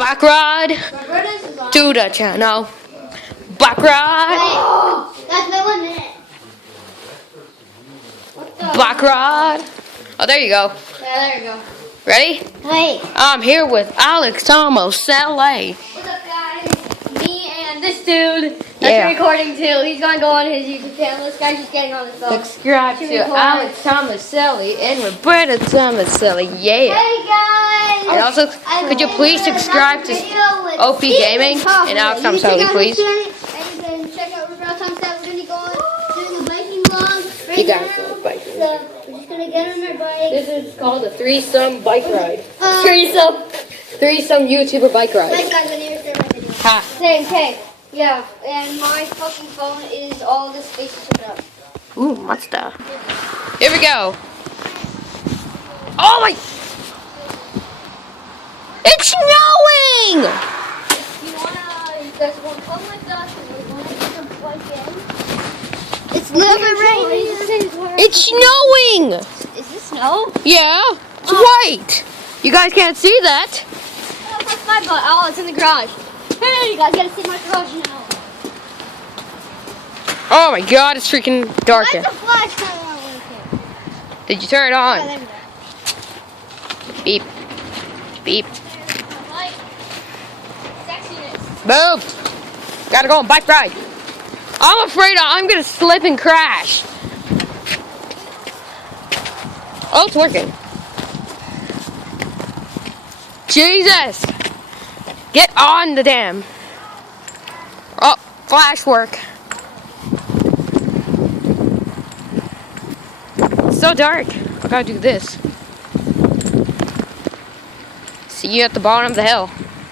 Back ride to the channel. Back ride. That's no limit. Back ride. Oh, there you go. Yeah, there you go. Ready? Wait. I'm here with Alex Sele. What's up, guys? Me and this dude that's recording too. He's gonna go on his YouTube channel. This guy's just getting on his phone. Subscribe to Alex Sele and Roberta Sele. Yeah. Hey guys! And also, could you please subscribe to OP Gaming and Alex Sele, please? And you can check out Roberta Sele. We're gonna go on doing a biking vlog right You guys now. do a bike ride. So we're just gonna get on our bike. This is called a threesome bike ride. Threesome YouTuber bike ride. Like guys, when you're my video. Ha. Same, okay. Yeah, and my fucking phone is all this space to put up. Ooh, monster. Here we go. Oh my! It's snowing! You guys wanna come with us and we wanna get some bike in? It's never raining. It's snowing! Is this snow? Yeah, it's white. You guys can't see that. Oh, that's my butt. Oh, it's in the garage. Hey, you guys gotta see my garage now. Oh my god, it's freaking dark. Why's the flash coming on with it? Did you turn it Oh, on? there we go. Beep. Beep. Like, sexiness. Move! Gotta go on bike ride. I'm afraid I'm gonna slip and crash. Oh, it's working. Jesus! Get on the dam. Oh, flash work. It's so dark. I gotta do this. See you at the bottom of the hill.